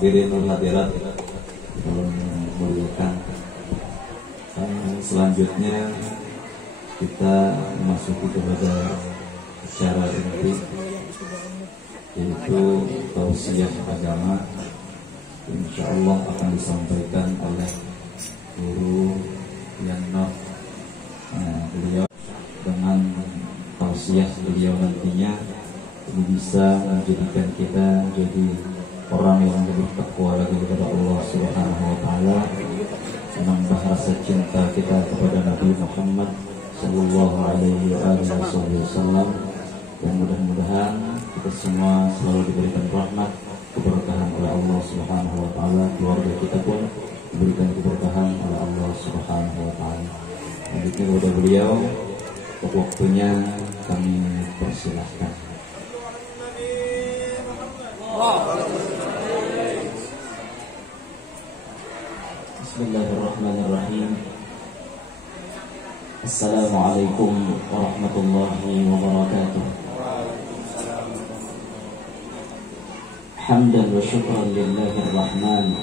hadirin wal hadirat muliakan. Selanjutnya kita memasuki kepada acara inti, yaitu tausiah agama. Insyaallah akan disampaikan oleh guru Yanno. Beliau dengan tausiah beliau nantinya ini bisa menjadikan kita jadi orang yang lebih takwa lagi kepada Allah Subhanahu wa taala, menambah rasa cinta kita kepada Nabi Muhammad sallallahu alaihi wasallam, dan mudah-mudahan kita semua selalu diberikan rahmat keberkahan oleh Allah Subhanahu wa taala, keluarga kita pun diberikan keberkahan oleh Allah Subhanahu wa taala. Selanjutnya kepada beliau, untuk waktunya kami persilahkan. Bismillahirrahmanirrahim. Assalamualaikum warahmatullahi wabarakatuh. Hamdan wa syukran lillahir rahman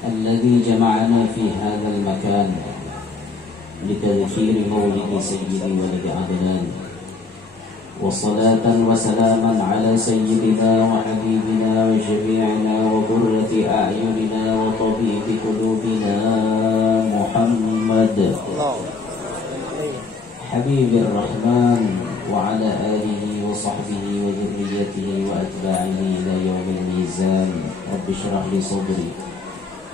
alladzi jama'ana fi hadzal makan litadhkiri mawlidi sayyidi waladi adnan. وصلاة وسلاما على سيدنا وحبيبنا وشفيعنا وقرة أعيننا وطبيب قلوبنا محمد حبيب الرحمن وعلى آله وصحبه وذريته وأتباعه إلى يوم الميزان. رب اشرح لي صدري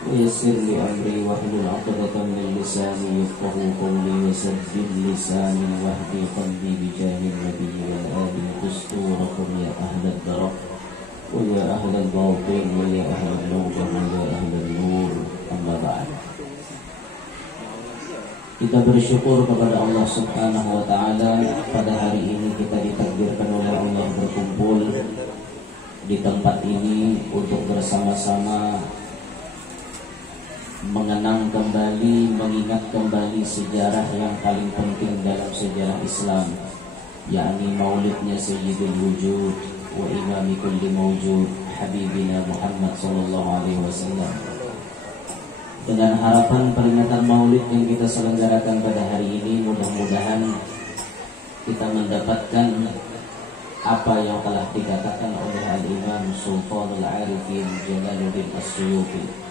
ويسر لي أمري واحلل عقدة من لساني يفقهوا قولي وسدد لساني واهدي قلبي بجاه النبي والآل دستوركم يا أهل الدرك ويا أهل الباطن ويا أهل النوبة ويا أهل النور. أما بعد, kita bersyukur kepada Allah Subhanahu wa taala, pada hari ini kita ditakdirkan oleh Allah berkumpul di tempat ini untuk bersama-sama mengenang kembali, mengingat kembali sejarah yang paling penting dalam sejarah Islam, yakni maulidnya Sayyidul Wujud wa Imami Kulli Mawjud Habibina Muhammad sallallahu alaihi wasallam. Dengan harapan peringatan maulid yang kita selenggarakan pada hari ini, mudah-mudahan kita mendapatkan apa yang telah dikatakan oleh Al-Imam Sultanul Arifin Jalaluddin As-Suyuti.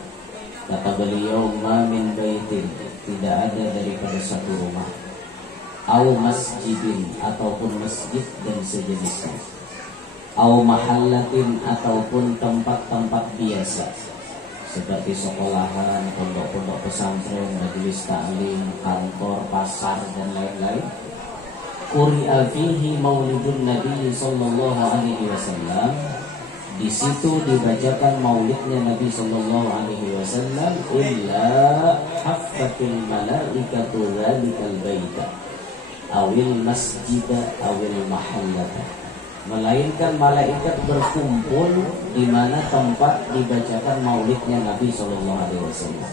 Kata beliau, ma min baitin, tidak ada daripada satu rumah, au masjidin, ataupun masjid dan sejenisnya, au mahallatin, ataupun tempat-tempat biasa seperti sekolahan, pondok-pondok pesantren, majelis taklim, kantor, pasar dan lain-lain. Quri'a fihi maulidun Nabi sallallahu alaihi wasallam, di situ dibacakan maulidnya Nabi sallallahu alaihi wasallam, illa haffatil malaikatu dzalikal baita awil masjida awil mahallata, melainkan malaikat berkumpul di mana tempat dibacakan maulidnya Nabi sallallahu alaihi wasallam.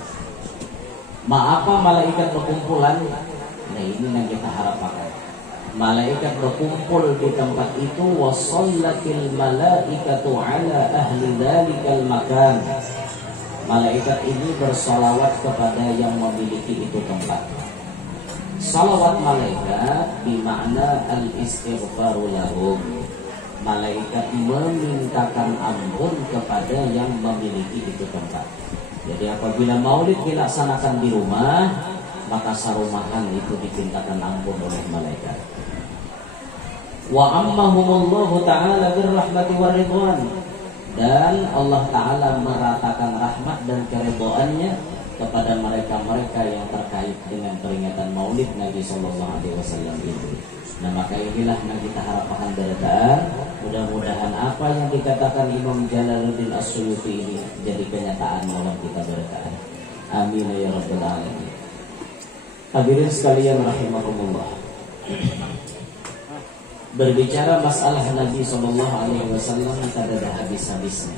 Apa malaikat berkumpulan? Nah, ini yang kita harapkan. Malaikat berkumpul di tempat itu, wasallatil malaikatu ala ahli dzalikal makan. Malaikat ini bersalawat kepada yang memiliki itu tempat. Salawat malaikat bermakna al-istighfaru lahum. Malaikat memintakan ampun kepada yang memiliki itu tempat. Jadi apabila maulid dilaksanakan di rumah, maka sarumahan itu dipintakan ampun oleh malaikat. Wa ammahumullahu ta'ala birrahmati waridwan, dan Allah Ta'ala meratakan rahmat dan keridhaannya kepada mereka-mereka yang terkait dengan peringatan maulid Nabi sallallahu alaihi wasallam ini. Nah, maka inilah yang kita harapkan berkah. Mudah-mudahan apa yang dikatakan Imam Jalaluddin As-Suyuti ini jadi kenyataan dalam kita berkah. Amin ya rabbal alamin. Hadirin sekalian rahimakumullah. Berbicara masalah Nabi sallallahu alaihi wasallam tidak ada habis-habisnya.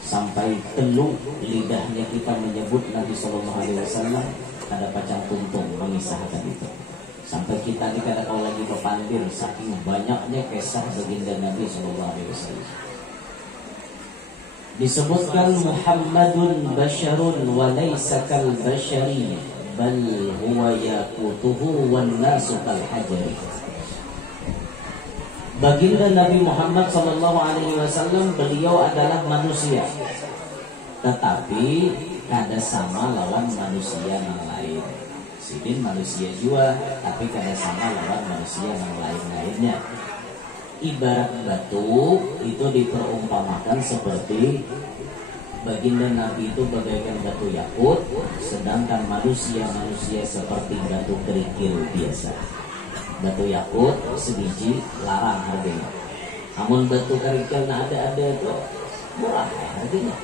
Sampai teluk lidahnya kita menyebut Nabi sallallahu alaihi wasallam, ada pacang tuntung mengisahkan itu. Sampai kita dikatakan kau lagi berpandir saking banyaknya kisah baginda Nabi sallallahu alaihi wasallam. disebutkan Muhammadun basyarun wa laysa kal basyari bal huwa yaqutuhu wan nasu kal hajari. Baginda Nabi Muhammad sallallahu alaihi wasallam beliau adalah manusia, tetapi kada sama lawan manusia yang lain. Sidin manusia juga, tapi kada sama lawan manusia yang lain-lainnya. Ibarat batu itu diperumpamakan seperti baginda Nabi itu bagaikan batu yakut, sedangkan manusia seperti batu kerikil biasa. Batu yakut sebiji larang harganya. Namun batu kerikil ada itu murah harganya.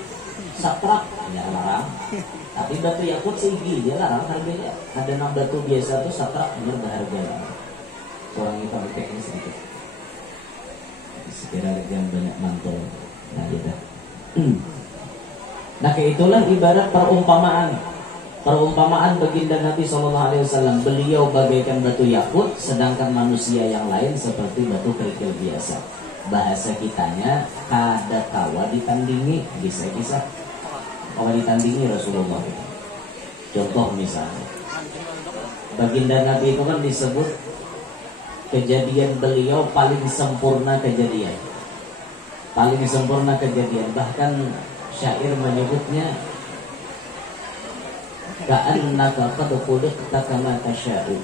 Satrak ya larang. Tapi batu yakut sebiji dia larang harganya. Ada batu biasa tuh satrak benar berharga. Kurang kita pakai sedikit. Sekira yang banyak mantul. Nah, gitu. Nah, itulah ibarat perumpamaan. Perumpamaan baginda Nabi SAW, beliau bagaikan batu yakut, sedangkan manusia yang lain seperti batu kerikil biasa. Bahasa kitanya kada kawa ditandingi, bisa kisah kawa ditandingi Rasulullah. Contoh misalnya, baginda Nabi itu kan disebut kejadian beliau paling sempurna kejadian. Paling sempurna kejadian. Bahkan syair menyebutnya ka'annaka qad khuliqta kama tasha'u.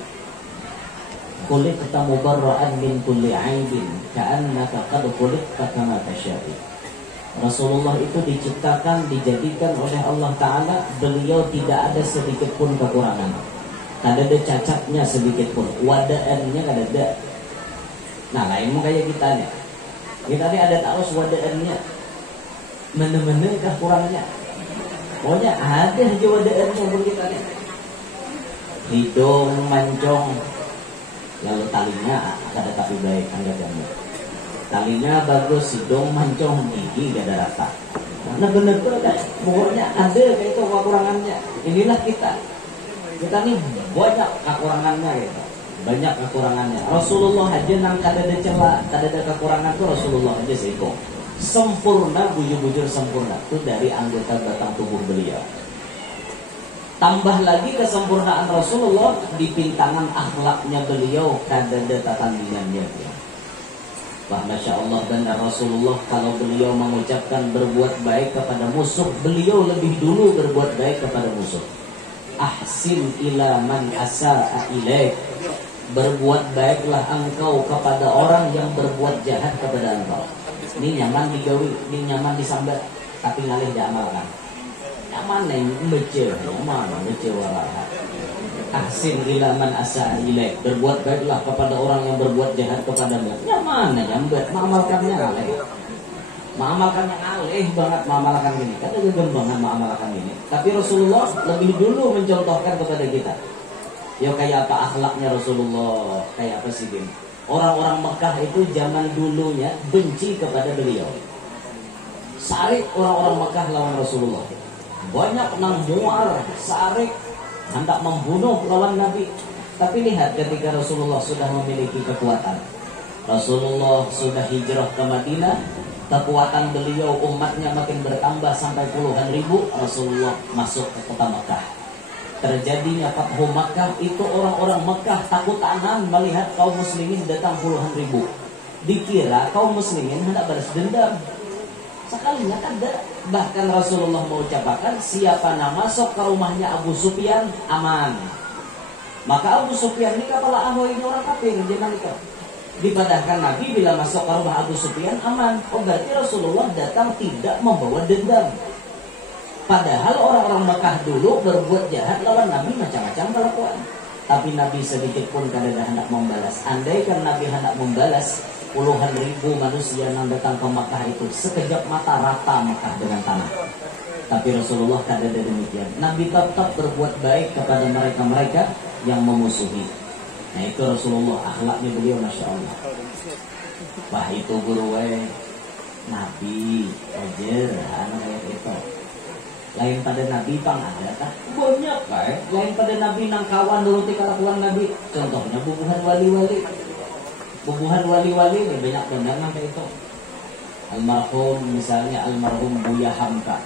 Khuliqta mubarra'an min kulli 'aibin ka'annaka qad khuliqta kama tasha'u. Rasulullah itu diciptakan, dijadikan oleh Allah Ta'ala, beliau tidak ada sedikit pun kekurangan. Kada ada cacatnya sedikit pun, wadaannya kada ada. Nah, lain kayak kita nih. Kita nih ada tahu wadaannya, mana-mana kurangnya. Pokoknya ada aja wadaannya pun kita nih. Hidung mancong, lalu talinya kada tapi baik, anggap jamnya. Talinya bagus, hidung mancong, gigi gak ada rata. Nah bener-bener ada, pokoknya ada kayak itu kekurangannya. Inilah kita. Kita nih banyak kekurangannya gitu. Banyak kekurangannya. Rasulullah aja nang kada ada celah, kada ada kekurangan tuh Rasulullah aja seiko. Sempurna, bujur-bujur sempurna. Itu dari anggota batang tubuh beliau. Tambah lagi kesempurnaan Rasulullah di pintangan akhlaknya beliau, kada ada tandingannya. Wah, Masya Allah, dan Rasulullah kalau beliau mengucapkan berbuat baik kepada musuh, beliau lebih dulu berbuat baik kepada musuh. Ahsin ila man asa'a ilaik. Berbuat baiklah engkau kepada orang yang berbuat jahat kepada engkau. Ini nyaman digawi, ini nyaman disambat, tapi ngalih diamalkan. Nyaman nih, mece warahat. Ahsin ila man asa'a ilaik. Berbuat baiklah kepada orang yang berbuat jahat kepadamu. Nyaman nyambat, mengamalkannya ngalih. Mengamalkannya alih banget, mengamalkan ini. Kata gembangan mengamalkan ini. Tapi Rasulullah lebih dulu mencontohkan kepada kita. Ya kayak apa akhlaknya Rasulullah? Kayak apa sih gini? Orang-orang Mekah itu zaman dulunya benci kepada beliau. Sarik orang-orang Mekah lawan Rasulullah. Banyak nang muar, sarik, hendak membunuh lawan Nabi. Tapi lihat ketika Rasulullah sudah memiliki kekuatan. Rasulullah sudah hijrah ke Madinah. Kekuatan beliau, umatnya makin bertambah sampai puluhan ribu. Rasulullah masuk ke kota Mekah. Terjadinya Fathu Makkah, itu orang-orang Mekah takut tanan melihat kaum muslimin datang puluhan ribu. Dikira kaum muslimin hendak balas dendam. Sekalinya ada. Bahkan Rasulullah mengucapkan, siapa yang masuk ke rumahnya Abu Sufyan aman. Maka Abu Sufyan ini kepala ahoi ini orang kafir, jangan ikut. Dipadahkan Nabi bila masuk ke rumah Abu Sufyan aman. Oh berarti Rasulullah datang tidak membawa dendam. Padahal orang-orang Mekah dulu berbuat jahat lawan Nabi macam-macam kelakuan. Tapi Nabi sedikit pun kada hendak membalas. Andaikan Nabi hendak membalas, puluhan ribu manusia yang datang ke Mekah itu sekejap mata rata Mekah dengan tanah. Tapi Rasulullah kada demikian. Nabi tetap berbuat baik kepada mereka-mereka yang memusuhi. Nah itu Rasulullah, akhlaknya beliau Masya Allah. Wah itu guru Nabi ajar anak kayak itu. Lain pada Nabi pang ada kah? Banyak kan? Lain pada Nabi nang kawan nuruti kelakuan Nabi. Contohnya bubuhan wali-wali. Bubuhan wali-wali ini banyak benar sampai itu. Almarhum, misalnya almarhum Buya Hamka.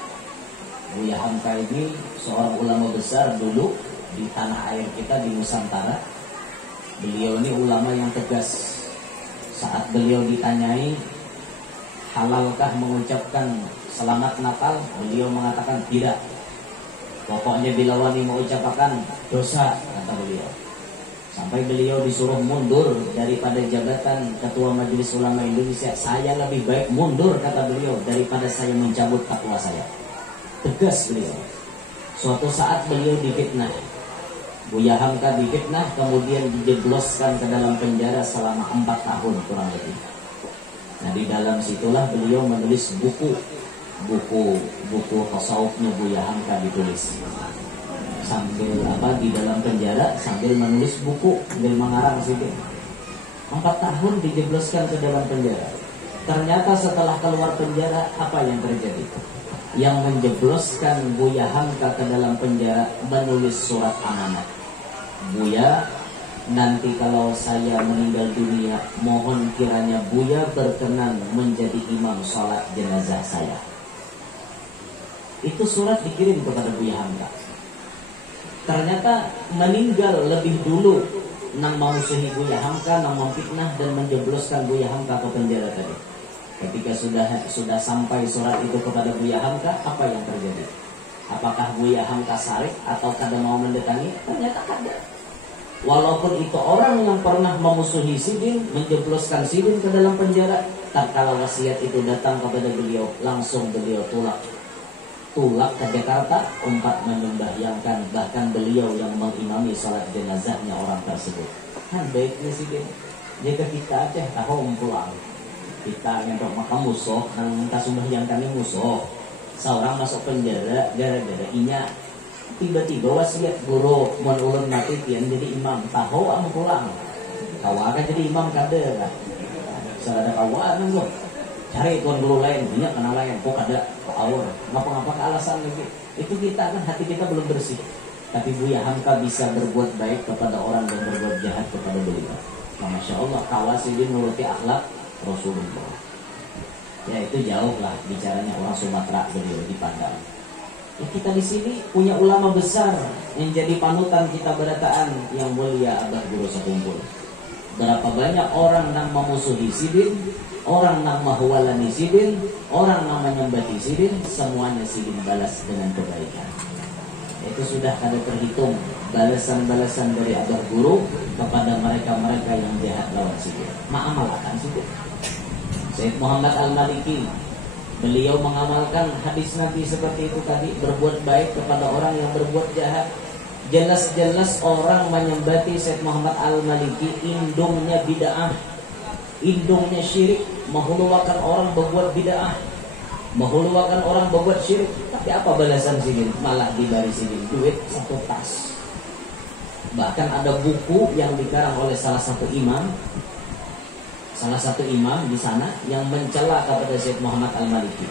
Buya Hamka ini seorang ulama besar dulu di tanah air kita di Nusantara. Beliau ini ulama yang tegas. Saat beliau ditanyai halalkah mengucapkan selamat Natal, beliau mengatakan tidak. Pokoknya bila wani mengucapkan dosa, kata beliau. Sampai beliau disuruh mundur daripada jabatan Ketua Majelis Ulama Indonesia. Saya lebih baik mundur, kata beliau, daripada saya mencabut takwa saya. Tegas beliau. Suatu saat beliau difitnah. Buya Hamka difitnah, kemudian dijebloskan ke dalam penjara selama 4 tahun kurang lebih. Nah, di dalam situlah beliau menulis buku tasawufnya Buya Hamka ditulis. Sambil di dalam penjara sambil menulis buku, sambil mengarang situ. 4 tahun dijebloskan ke dalam penjara. Ternyata setelah keluar penjara, apa yang terjadi? Yang menjebloskan Buya Hamka ke dalam penjara menulis surat amanat. Buya, nanti kalau saya meninggal dunia, mohon kiranya Buya berkenan menjadi imam sholat jenazah saya. Itu surat dikirim kepada Buya Hamka. Ternyata meninggal lebih dulu nang memusuhi Buya Hamka, nang memfitnah dan menjebloskan Buya Hamka ke penjara tadi. Ketika sudah sampai surat itu kepada Buya Hamka, apa yang terjadi? Apakah Buya Hamka sarik atau kada mau mendatangi? Ternyata kada. Walaupun itu orang yang pernah memusuhi Sidin, menjebloskan Sidin ke dalam penjara, tatkala wasiat itu datang kepada beliau, langsung beliau tolak ke Jakarta untuk menyembahyangkan, bahkan beliau yang mengimami salat jenazahnya orang tersebut. Kan baiknya Sidin, jika kita aja tahu pulang, kita ngentok makam musuh, nang minta sembahyangkan musuh, seorang masuk penjara gara-gara inya tiba-tiba wasiat guru mun ulun mati pian jadi imam, tahu am pulang, kawa kan jadi imam kada kan, sadar kawa nang cari tuan guru lain, banyak kenal lain, kok ada awal, ngapa-ngapa ke alasan lagi. Itu kita kan hati kita belum bersih. Tapi Buya Hamka bisa berbuat baik kepada orang dan berbuat jahat kepada beliau. Nah, Masya Allah, kawas ini menuruti akhlak Rasulullah. Ya itu jauh lah bicaranya orang Sumatera beliau dipandang. Ya, kita di sini punya ulama besar yang jadi panutan kita berataan yang mulia Abah Guru Sekumpul. Berapa banyak orang yang memusuhi Sidin, orang yang mahwalani Sidin, orang yang menyembati Sidin, semuanya Sidin balas dengan kebaikan. Itu sudah ada terhitung balasan-balasan dari Abah Guru kepada mereka-mereka yang jahat lawan Sidin. Mengamalkan Sidin. Syekh Muhammad Al-Maliki, beliau mengamalkan hadis Nabi seperti itu tadi, berbuat baik kepada orang yang berbuat jahat. Jelas-jelas orang menyembati Syekh Muhammad Al-Maliki indungnya bid'ah, indungnya syirik, menghuluwakan orang berbuat bid'ah, menghuluwakan orang berbuat syirik. Tapi apa balasan Sidin? Malah diberi Sidin duit 1 tas. Bahkan ada buku yang dikarang oleh salah satu imam di sana yang mencela kepada Syekh Muhammad Al-Maliki.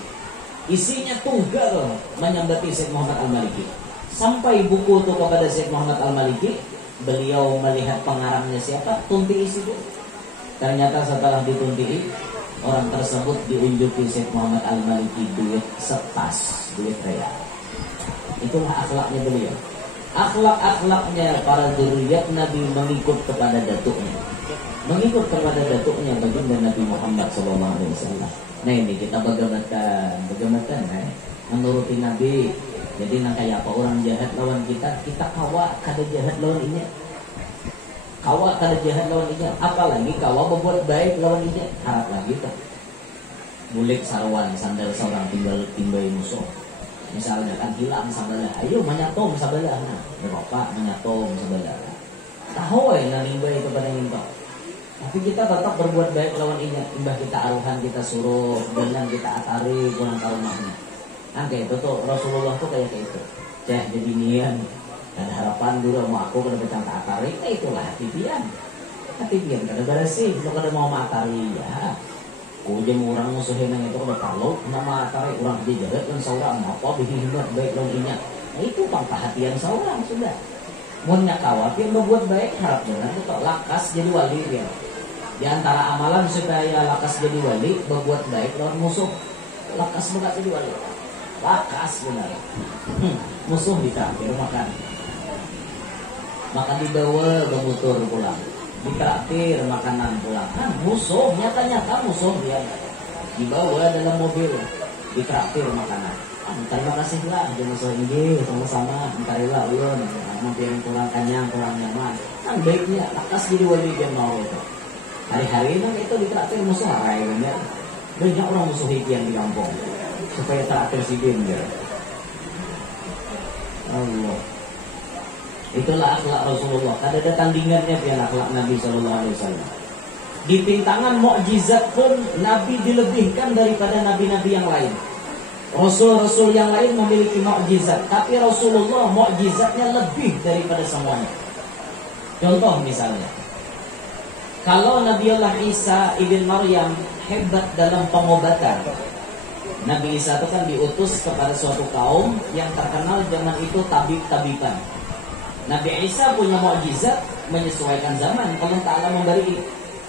Isinya tunggal menyembati Syekh Muhammad Al-Maliki. Sampai buku itu kepada Syekh Muhammad Al-Maliki, beliau melihat pengarangnya siapa, tunti isi itu. Ternyata setelah ditunti, orang tersebut diunjuki Syekh Muhammad Al-Maliki duit setas, duit real. Itulah akhlaknya beliau. Akhlak-akhlaknya para dzurriyyat Nabi mengikut kepada datuknya. Mengikut kepada datuknya baginda Nabi Muhammad SAW. Nah ini kita bagaimana menuruti Nabi. Jadi nak kayak apa orang jahat lawan kita kawa kada jahat lawan inya. Kawa kada jahat lawan inya, apalagi kawa berbuat baik lawan inya. Harap lagi tuh. Bulik sarwan sandal seorang timbal musuh. Misalnya kan hilang sabalah, ayo menyatom sabalah. Nah, bapak menyatom sabalah. Tahu nanimba itu pada minta. Tapi kita tetap berbuat baik lawan inya. Imbah kita aruhan, kita suruh, dengan kita atari pulang ke rumahnya. Kan kayak itu tuh Rasulullah tuh kayak itu. Jadi nian dan harapan dulu mau aku kada becang atari, itulah hati pian. Hati pian kada bersih, lu kada mau atari ya. Ujung orang musuhin yang itu kada kalau nama atari orang dia jahat kan saurang apa bikin baik lawan inya. Nah, itu perhatian saurang sudah. Mun nya kawat yang berbuat baik harap jangan itu lakas jadi wali dia. Di antara amalan supaya lakas jadi wali, berbuat baik lawan musuh. Lakas bukan jadi wali. Lakas benar. Musuh ditraktir makan. Makan dibawa bermutur pulang. Ditraktir makanan pulang. Kan musuh, nyata-nyata musuh dia. Dibawa dalam mobil. Ditraktir makanan. Terima kasih lah, jangan musuh ini sama-sama. Entarilah ulun. Mampir pulang kenyang, pulang nyaman. Kan baiknya lakas jadi wali dia mau itu. Hari-hari itu ditraktir musuh harai bener. Banyak orang musuh yang di kampung supaya traktir si bin ya. Allah. Itulah akhlak Rasulullah. Ada tandingannya pian akhlak Nabi sallallahu alaihi wasallam. Di pintangan mukjizat pun Nabi dilebihkan daripada nabi-nabi yang lain. Rasul-rasul yang lain memiliki mukjizat, tapi Rasulullah mukjizatnya lebih daripada semuanya. Contoh misalnya, kalau Nabiullah Isa ibn Maryam hebat dalam pengobatan. Nabi Isa itu kan diutus kepada suatu kaum yang terkenal zaman itu tabib-tabiban. Nabi Isa punya mukjizat menyesuaikan zaman. Allah Ta'ala memberi,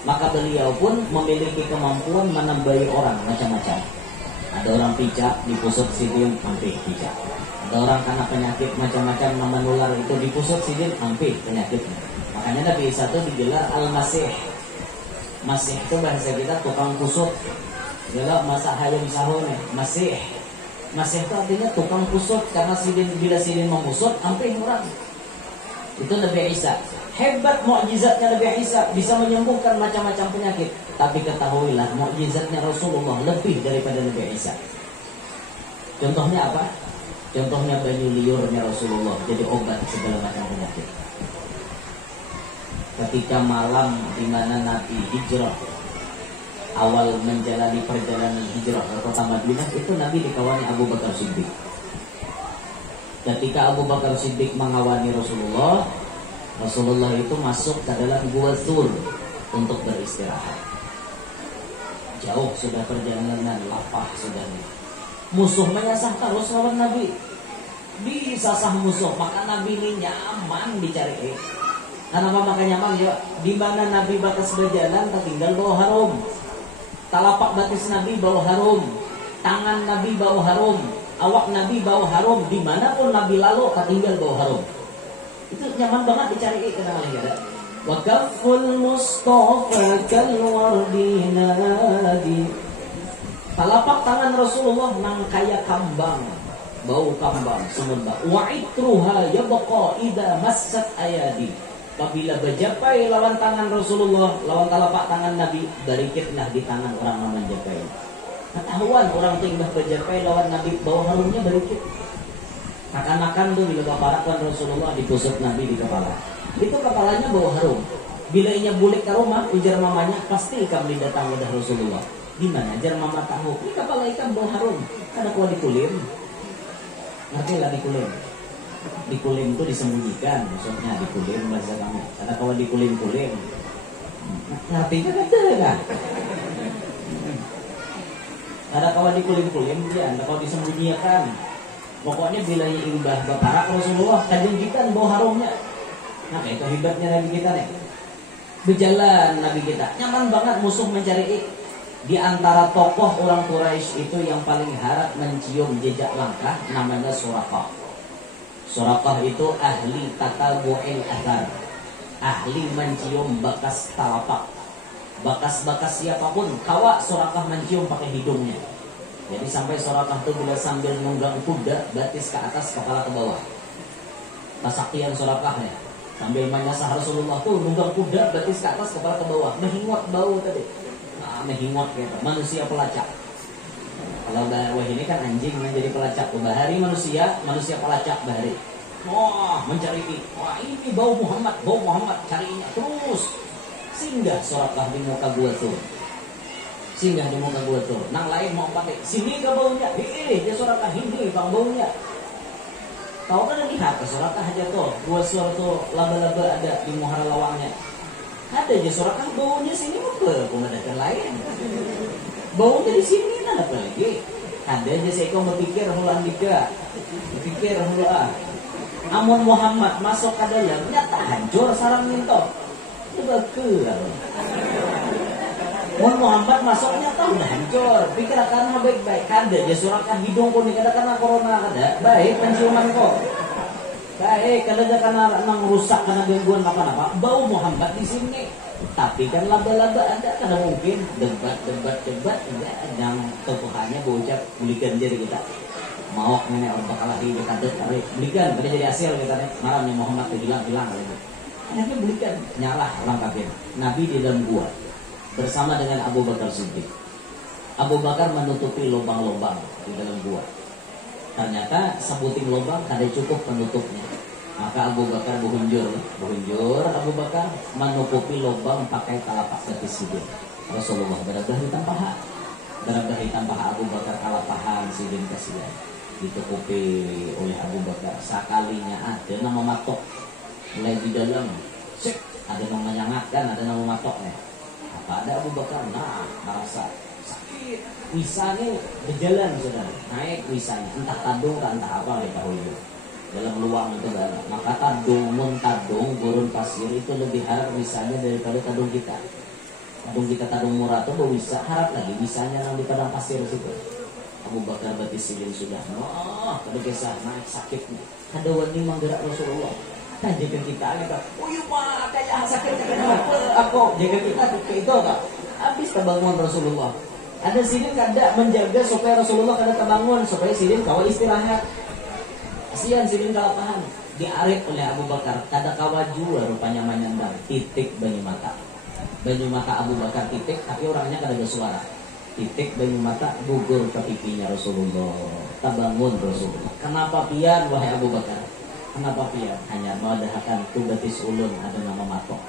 maka beliau pun memiliki kemampuan menambahi orang macam-macam. Ada orang pijak, dipusut sidin, hampir pijak. Ada orang kena penyakit macam-macam menular itu dipusut sidin, hampir penyakitnya. Makanya Nabi Isa itu digelar Al-Masih. Masih itu bahasa kita tukang kusut. Bila masa hayam sahun Masih. Masih itu artinya tukang kusut. Karena bila sidin memusut hampir orang. Itu Nabi Isa. Hebat mukjizatnya Nabi Isa, bisa menyembuhkan macam-macam penyakit. Tapi ketahuilah mukjizatnya Rasulullah lebih daripada Nabi Isa. Contohnya apa? Contohnya banyu liurnya Rasulullah jadi obat segala macam penyakit. Ketika malam di mana Nabi hijrah, awal menjalani perjalanan hijrah ke kota Madinah, itu Nabi dikawani Abu Bakar Siddiq. Ketika Abu Bakar Siddiq mengawani Rasulullah, Rasulullah itu masuk ke dalam gua Thur untuk beristirahat. Jauh sudah perjalanan, lapah sudah. Musuh menyasar terus lawan Nabi. Disasah musuh, maka Nabi ini nyaman dicari. Kenapa makanya nyaman ya? Di mana Nabi batas berjalan, tertinggal bau harum. Telapak batis Nabi bau harum, tangan Nabi bau harum, awak Nabi bau harum. Dimanapun Nabi lalu, tertinggal bau harum. Itu nyaman banget dicari. Kenapa ya? Wa kaful Mustafa kal wardi nadi. Telapak tangan Rasulullah nang kaya kambang, bau kambang semua. Wa itruha yabqa idza massat ayadi. Apabila berjapai lawan tangan Rasulullah, lawan telapak tangan Nabi, barikitlah di tangan orang yang menjapai. Ketahuan orang tinggal berjapai lawan Nabi, bau harumnya barikit. Makan-makan tuh bila baparakan Rasulullah dipusut Nabi di kepala. Itu kepalanya bau harum. Bila inya bulik ke rumah, ujar mamanya, pasti ikan datang udah Rasulullah. Di mana jar mama tahu? Ini kepala ikan bau harum. Ada kuah dikulim. Ngerti lah dikulim? Dikulim itu disembunyikan, maksudnya dikulim bahasa kamu. Ada kalau dikulim-kulim, ngerti kan kan? Ada kalau dikulim-kulim, ya. Ada kalau disembunyikan. Pokoknya bila imbah baparak Rasulullah, kajengkitan bau harumnya. Nah itu hebatnya Nabi kita nih. Berjalan Nabi kita, nyaman banget musuh mencari. Di antara tokoh orang Quraisy itu yang paling harap mencium jejak langkah, namanya Suraqah. Suraqah itu ahli tatabu'il athar, ahli mencium bekas telapak, bekas-bekas siapapun. Kawa Suraqah mencium pakai hidungnya. Jadi sampai Suraqah itu bila sambil nunggang kuda, batis ke atas, kepala ke bawah. Kesaktian Suraqahnya sambil menyasar Rasulullah tuh nunggang kuda, batis ke atas, kepala ke bawah. Mehingot bau tadi. Nah, mehingot gitu. Manusia pelacak. Kalau wah ini kan anjing menjadi pelacak. Bahari manusia pelacak bahari. Wah mencari, wah ini bau Muhammad, carinya terus. Singgah Suraqah di muka gua tuh. Singgah di muka gua tuh. Nang lain mau pakai, sini ke baunya. Dia Suraqah ini bang baunya. Tahu kan lihat ke Suraqah aja tuh. Gua suatu laba-laba ada di muhara lawangnya. Ada aja Suraqah baunya sini apa? Ada lain. Baunya di sini ada apa lagi? Ada aja saya kau berpikir hulan tiga, berpikir hulan. Amun Muhammad masuk ke dalam, nyata hancur sarang minto. Itu ke. Mun Muhammad masuknya tahu udah hancur. Pikir karena baik-baik kada ya suratkan hidung pun kada karena corona kada. Baik penciuman kok. Baik kada karena nang rusak karena gangguan apa-apa. Bau Muhammad di sini. Tapi kan laba-laba ada kada mungkin debat enggak yang tokohannya bocah belikan diri kita. Mau nenek orang bakal lagi kadet tarik belikan kada jadi hasil kita nih. Marahnya Muhammad hilang lagi. Akhirnya belikan nyalah langkahnya. Nabi di dalam gua bersama dengan Abu Bakar Siddiq. Abu Bakar menutupi lubang-lubang di dalam gua. Ternyata sebuting lubang kada cukup penutupnya. Maka Abu Bakar berhunjur Abu Bakar menutupi lubang pakai telapak betis sidin. Rasulullah berabdah hitam paha Abu Bakar kalapahan sidin kasihan. Ditutupi oleh Abu Bakar. Sekalinya ada nama matok mulai di dalam. Ada nama menyangatkan, ada nama matoknya. Apa ada Abu Bakar? Nah, merasa sakit. Wisanya berjalan sudah naik wisanya. Entah tadung entah apa kita tahu itu. Dalam luang itu kan. Maka tadung gurun pasir itu lebih harap wisanya daripada tadung kita. Tadung murah tuh bisa harap lagi wisanya yang di padang pasir situ. Abu Bakar batis silin sudah. Kada kisah naik sakitnya. Kada wani manggerak Rasulullah. Kan jaga kita gitu. Oh iya pak, kayak sakit aku jaga kita itu kak. Habis terbangun Rasulullah. Ada sidin kada menjaga supaya Rasulullah kada terbangun supaya sidin kawa istirahat. Kasihan sidin kalapahan. Diarit oleh Abu Bakar. Kada kawa jua rupanya menyandang titik banyu mata. Banyu mata Abu Bakar titik, tapi orangnya kada ada suara. Titik banyu mata gugur ke pipinya Rasulullah. Terbangun Rasulullah. Kenapa pian wahai Abu Bakar? Kenapa pian? Hanya mengadakan tu betis ulun ada nama matok.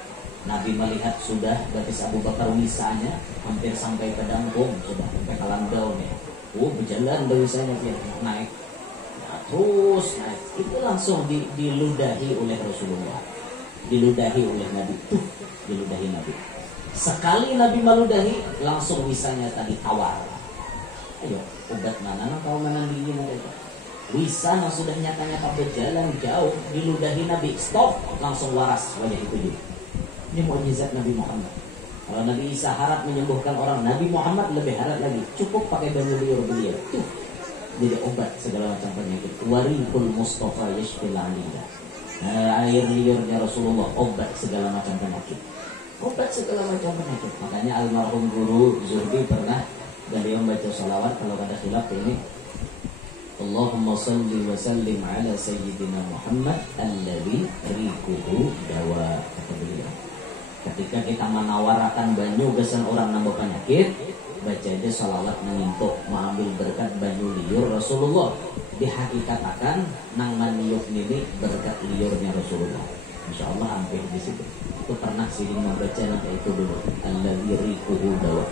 Nabi melihat sudah betis Abu Bakar wisanya hampir sampai ke dangkung sudah sampai ke landau nih. Berjalan wisanya pian naik. Ya, terus naik. Itu langsung diludahi oleh Rasulullah. Diludahi oleh Nabi. Diludahi Nabi. Sekali Nabi meludahi langsung wisanya tadi tawar. Ayo obat mana kau menandingi mereka. Wisa yang sudah nyata-nyata berjalan jauh diludahi Nabi, stop, langsung waras wajah itu juga. Ini mukjizat Nabi Muhammad. Kalau Nabi Isa harap menyembuhkan orang, Nabi Muhammad lebih harap lagi. Cukup pakai banyu liur beliau. Jadi obat segala macam penyakit. Warikul Mustafa yashfil aliyah. Air liurnya Rasulullah obat segala macam penyakit. Obat segala macam penyakit. Makanya almarhum guru Zuhdi pernah dari membaca salawat kalau ada khilaf ini. Allahumma salli wa sallim ala sayyidina Muhammad alladhi rikuhu dawa, kata beliau. Ketika kita menawarkan banyu gesan orang nambah penyakit, baca aja salawat mengintuk mengambil berkat banyu liur Rasulullah. Dihakikatakan nang maniuk ini berkat liurnya Rasulullah. Insya Allah hampir di situ. Itu pernah sering membaca nama itu dulu. Alladhi rikuhu dawa.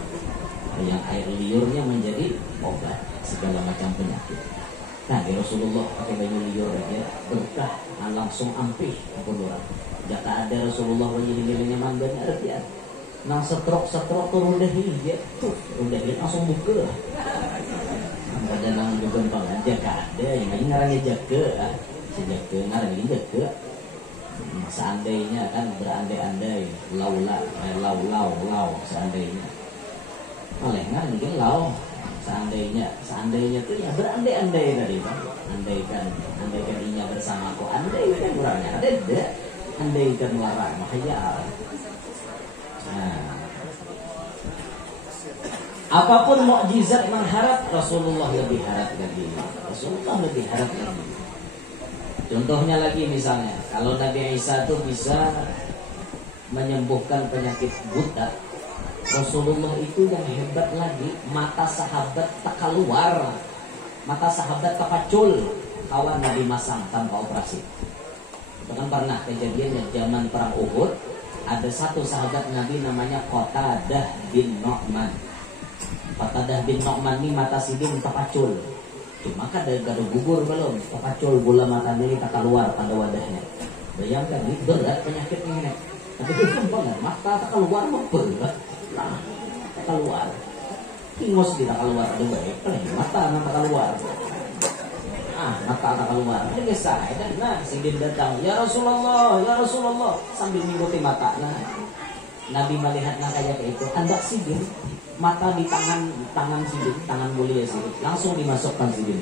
Yang air liurnya menjadi obat segala macam penyakit. Nah, ya Rasulullah pakai banyu liur aja berkah, langsung ampih ampun orang. Jika ada Rasulullah banyu-banyunya mangganya artian. Nang setrok turun dahi ya tuh, dahi langsung buka. Ada nang juga aja kada, yang ini ngarangnya jaga, jaga ngarangnya jaga. Seandainya kan berandai-andai, lau seandainya. Oleh ngarangnya lau. Seandainya tuh ya berandai-andai tadi Pak. Andaikan inya bersama aku. Andaikan kurangnya ada. Andaikan larang mahayal. Nah, apapun mukjizat mengharap Rasulullah lebih harap lagi. Contohnya lagi misalnya, kalau Nabi Isa tuh bisa menyembuhkan penyakit buta, Rasulullah itu yang hebat lagi, mata sahabat tak keluar, mata sahabat terpacul, kawan Nabi masang tanpa operasi. Itu kan pernah kejadian zaman perang Uhud, ada satu sahabat Nabi namanya Qatadah bin Nu'man. Qatadah bin Nu'man ini mata sidin terpacul. Cuma kan dari gado gugur belum, terpacul bola matanya ini tak keluar pada wadahnya. Bayangkan ini berat penyakit ini. Tapi itu banget, mata tak keluar berat. Nah, tak keluar. Ingos tidak keluar, aduh baik. Mata tak keluar. Mata tak keluar. Ini kisah. Dan nah, sidin datang. Ya Rasulullah, sambil mengikuti mata. Nah, Nabi melihatnya kayak itu, hendak sidin, mata di tangan sidin, tangan mulia sidin, langsung dimasukkan sidin.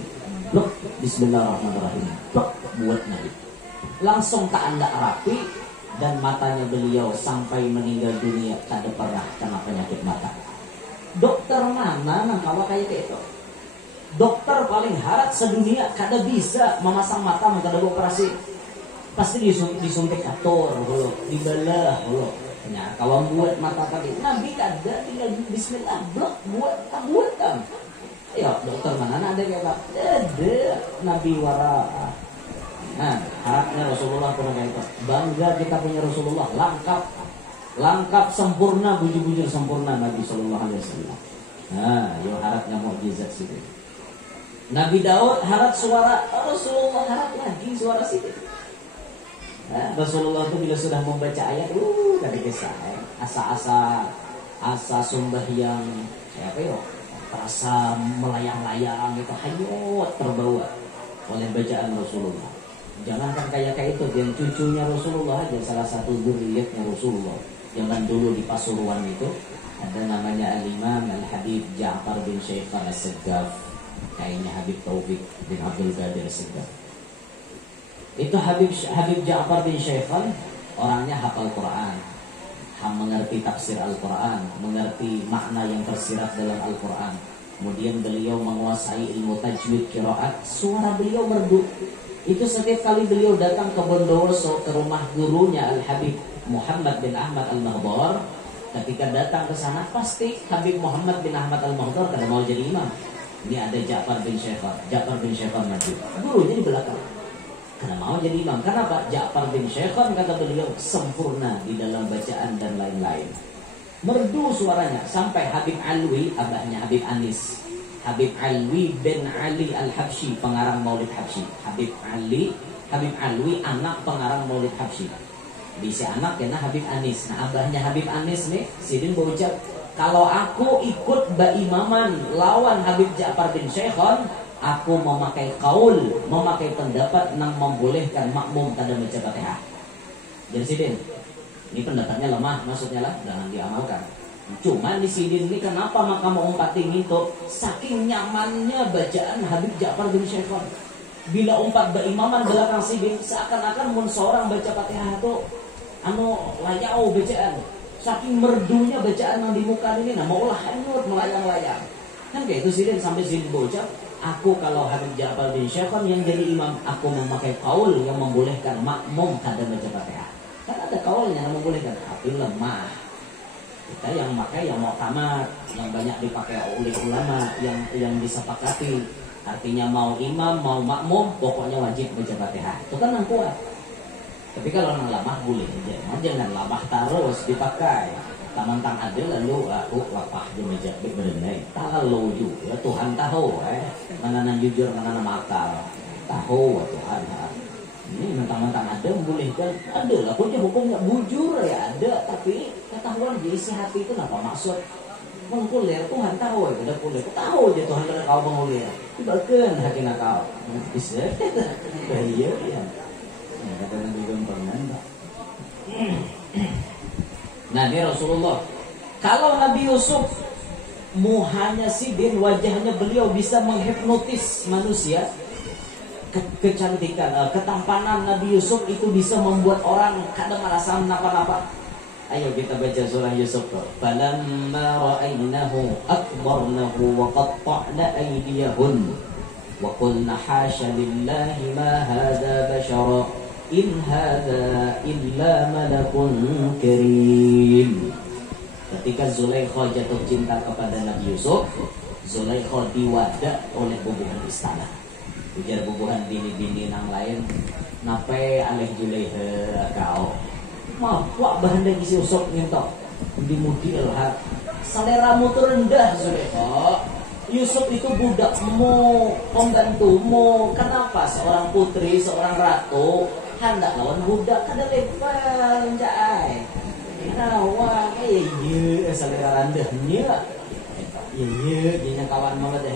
Blok, Bismillahirrahmanirrahim. Blok, buat Nabi. Langsung tak anda rapi, dan matanya beliau sampai meninggal dunia tak ada pernah kena penyakit mata. Dokter mana kalau kayak itu? Dokter paling harap sedunia kada bisa memasang mata kada operasi. Pasti disuntik atur, dibelah, nah, kalau buat mata tadi, Nabi kada tinggal Bismillah, blok, buat kan. Ya, dokter mana ada kayak apa? Ada Nabi wara. Nah, harapnya Rasulullah pernah kayak itu. Bangga kita punya Rasulullah, lengkap sempurna, bujur-bujur sempurna Nabi Sallallahu Alaihi Wasallam. Nah, yo harapnya mukjizat sih. Nabi Daud harap suara Rasulullah, harap lagi suara sih. Nah, Rasulullah itu bila sudah membaca ayat, dari kisah, asa sembahyang, apa yo, terasa melayang-layang itu, hayot terbawa oleh bacaan Rasulullah. Jangankan kayak itu, yang cucunya Rasulullah aja, salah satu dzurriyyatnya Rasulullah. Zaman dulu di Pasuruan itu ada namanya Al-Imam Al-Habib Ja'far bin Syaifan As-Segaf, kayaknya Habib Taufik bin Abdul Qadir As-Segaf. Itu Habib Ja'far bin Syaifan orangnya hafal Quran, mengerti tafsir Al-Quran, mengerti makna yang tersirat dalam Al-Quran. Kemudian beliau menguasai ilmu tajwid qiraat, suara beliau merdu. Itu setiap kali beliau datang ke Bondowoso, ke rumah gurunya Al-Habib Muhammad bin Ahmad Al-Mahdhar, ketika datang ke sana pasti Habib Muhammad bin Ahmad Al-Mahdhar kada mau jadi imam. Ini ada Ja'far bin Syaifan maju. Gurunya di belakang. Karena mau jadi imam. Kenapa? Ja'far bin Syaifan, kata beliau, sempurna di dalam bacaan dan lain-lain. Merdu suaranya sampai Habib Alwi, abahnya Habib Anis, Habib Alwi bin Ali Al-Habsyi, pengarang Maulid Habsyi. Habib Alwi anak pengarang Maulid Habsyi. Bisa anak karena Habib Anis. Nah, abahnya Habib Anis nih, sidin berucap, kalau aku ikut baimaman lawan Habib Ja'far bin Syaifan, aku memakai kaul, memakai pendapat yang membolehkan makmum kada baca Fatihah. Jadi sidin, ini pendapatnya lemah, maksudnya lah, jangan diamalkan. Cuman di sini kenapa maka mau umpatin itu? Saking nyamannya bacaan Habib Ja'far bin Syaifan. Bila umpat berimaman belakang sidin, seakan-akan mun seorang baca Fatihah itu layau bacaan. Saking merdunya bacaan yang di muka ini, maulah hanyut melayang-layang. Kan kayak itu sidin, sampai sidin bocap, aku kalau Habib Ja'far bin Syaifan yang jadi imam, aku memakai kaul yang membolehkan makmum kada baca Fatihah. Kan ada kaulnya yang membolehkan, tapi lemah. Kita yang pakai yang muktamad, yang banyak dipakai oleh ulama, yang disepakati. Artinya mau imam, mau makmum, pokoknya wajib baca Fatihah. Itu kan yang kuat. Tapi kalau yang lemah boleh aja. Jangan lemah terus dipakai. Taman-tang ada lalu aku lapah di meja berenai. Tahu juga Tuhan tahu, mana yang jujur, mana yang makal. Tahu Tuhan. Ini mentang-mentang ada membolehkan, ada lah. Pokoknya hukumnya bujur ya ada, tapi ketahuan jadi isi hati itu apa maksud? Mengkulir Tuhan tahu ya, tidak kulir. Tahu aja Tuhan kada kau mengulir. Bahkan hati nak kau bisa, bahaya ya. Kata Nabi Gemperngan. Nah ini Rasulullah. Kalau Nabi Yusuf muhanya sidin, wajahnya beliau bisa menghipnotis manusia. Kecantikan, ketampanan Nabi Yusuf itu bisa membuat orang kadang merasa napa-napa. Ayo kita baca surah Yusuf. Falamma ra'aynahu akbarnahu wa qatta'na aydiyahun wa qulna hasya lillahi ma hadha bashara in hadha illa malakun karim. Ketika Zulaikha jatuh cinta kepada Nabi Yusuf, Zulaikha diwadak oleh bubuhan istana. Ujar bubuhan bini-bini yang lain, nape alih Zulaikha kau? Mapuk bahan daging si Yusuf ngintok. Mudi-mudi lah. Seleramu tu rendah Zulaikha. Yusuf itu budakmu, pembantumu. Kenapa seorang putri, seorang ratu hendak lawan budak kada level jai? Kenapa? Iya, selera rendahnya. Iya, dia kawan mama dah.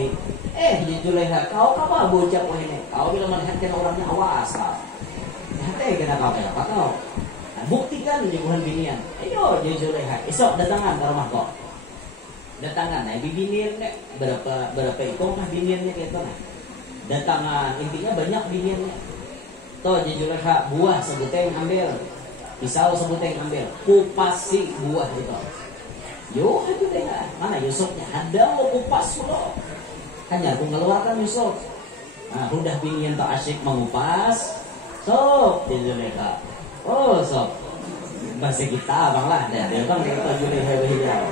Dia Zulaikha, kau apa bocah ini? Kau bila melihatkan orangnya awas kau. Hati kena kau kenapa kau? Nah, buktikan nyuguhan binian. Ayo jadi Zulekha, esok datangan ke rumah kok. Datangan, nah binian nek berapa itu mah biniannya kayak itu nah. Datangan, intinya banyak biniannya. Toh jadi Zulekha buah sebuteng ambil, pisau sebuteng ambil, kupasi buah itu. Yo, aduh deh, mana Yusufnya? Ada mau kupas lo. Hanya aku ngeluarkan Yusuf. Nah, udah binian tak asyik mengupas. Sob, jadi Zulekha. Oh, sob. Bahasa kita abang lah, dia kan kita Zulekha hijau.